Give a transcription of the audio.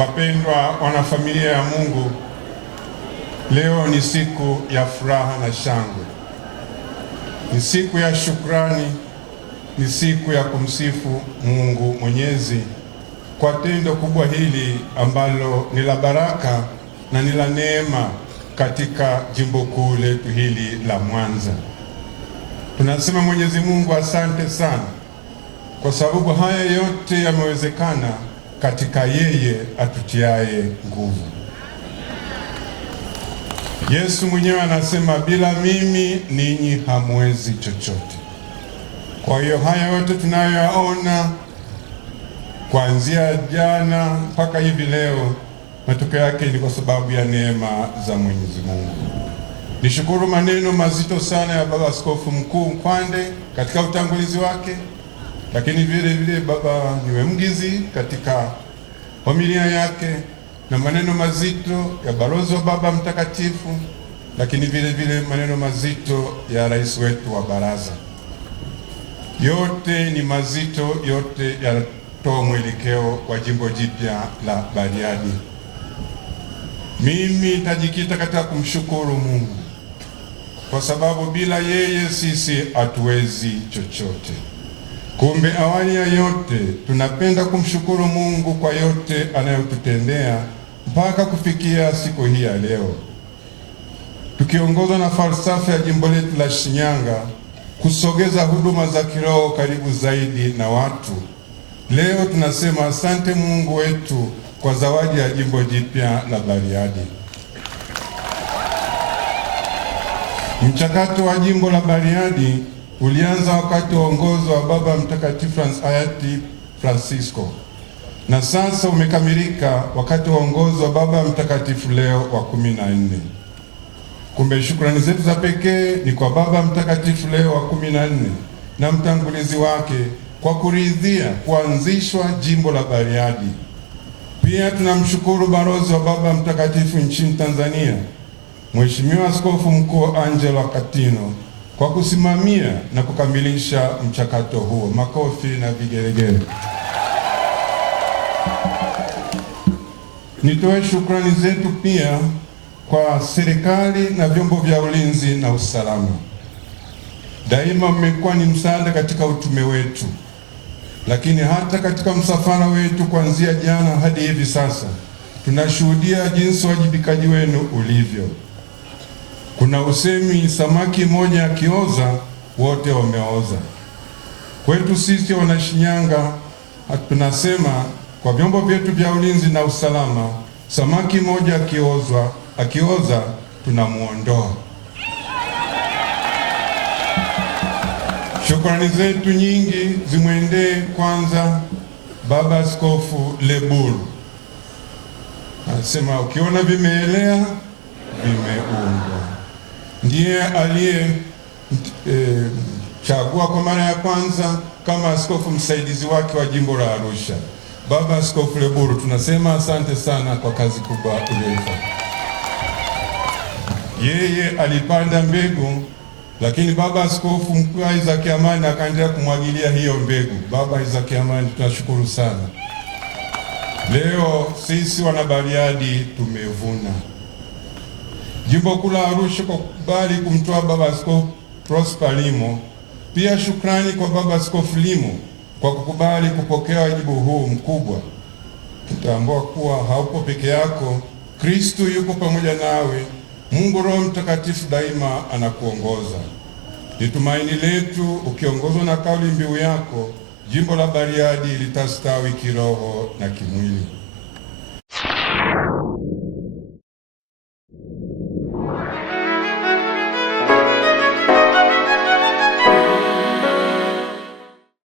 Wapendwa wanafamilia ya Mungu, leo ni siku ya furaha na shangwe. Ni siku ya shukrani, ni siku ya kumsifu Mungu Mwenyezi kwa tendo kubwa hili ambalo ni la baraka na ni la neema katika jimbo kuu letu hili la Mwanza. Tunasema Mwenyezi Mungu asante sana, kwa sababu haya yote yamewezekana katika yeye atutiaye nguvu. Yesu mwenyewe anasema bila mimi ninyi hamwezi chochote. Kwa hiyo haya yote tunayoyaona kuanzia jana mpaka hivi leo, matokeo yake ni kwa sababu ya neema za Mwenyezi Mungu. Nishukuru maneno mazito sana ya Baba Askofu Mkuu Nkwande katika utangulizi wake, lakini vile vile Baba Niwemgizi katika homilia yake, na maneno mazito ya balozi wa Baba Mtakatifu, lakini vile vile maneno mazito ya rais wetu wa baraza. Yote ni mazito, yote yanatoa mwelekeo wa jimbo jipya la Bariadi. Mimi nitajikita katika kumshukuru Mungu, kwa sababu bila yeye sisi hatuwezi chochote. Kumbe awali ya yote tunapenda kumshukuru Mungu kwa yote anayotutendea mpaka kufikia siku hii ya leo, tukiongozwa na falsafa ya jimbo letu la Shinyanga kusogeza huduma za kiroho karibu zaidi na watu. Leo tunasema asante Mungu wetu kwa zawadi ya jimbo jipya la Bariadi. Mchakato wa jimbo la Bariadi ulianza wakati wa uongozi wa Baba Mtakatifu hayati Francisco, na sasa umekamilika wakati wa uongozi wa Baba Mtakatifu Leo wa 14. Kumbe shukrani zetu za pekee ni kwa Baba Mtakatifu Leo wa 14 na mtangulizi wake kwa kuridhia kuanzishwa jimbo la Bariadi. Pia tunamshukuru balozi wa Baba Mtakatifu nchini Tanzania, Mheshimiwa Askofu Mkuu Angelo Katino, kwa kusimamia na kukamilisha mchakato huo. Makofi na vigelegele. Nitoe shukrani zetu pia kwa serikali na vyombo vya ulinzi na usalama. Daima mmekuwa ni msaada katika utume wetu, lakini hata katika msafara wetu kuanzia jana hadi hivi sasa tunashuhudia jinsi wajibikaji wenu ulivyo. Kuna usemi, samaki moja akioza wote wameoza. Kwetu sisi Wanashinyanga tunasema kwa vyombo vyetu vya ulinzi na usalama, samaki moja akioza tunamuondoa. Shukrani zetu nyingi zimwendee kwanza Baba Askofu Leburu. Anasema ukiona vimeelea vimeundwa. Ndiye chagua kwa mara ya kwanza kama askofu msaidizi wake wa jimbo la Arusha. Baba Askofu Leburu, tunasema asante sana kwa kazi kubwa uliyoifanya. Yeye alipanda mbegu, lakini Baba Askofu Mkuu Isaac Amani akaendelea kumwagilia hiyo mbegu. Baba Isaac Amani, tunashukuru sana. Leo sisi wana Bariadi tumevuna. Jimbo kuu la Arusha kwa kukubali kumtoa Baba Askofu Prosper Limo. Pia shukrani kwa Baba Askofu Limo kwa kukubali kupokea wajibu huu mkubwa. Tutambua kuwa haupo peke yako, Kristo yuko pamoja nawe. Mungu Roho Mtakatifu daima anakuongoza. Ni tumaini letu ukiongozwa na kauli mbiu yako, jimbo la Bariadi litastawi kiroho na kimwili.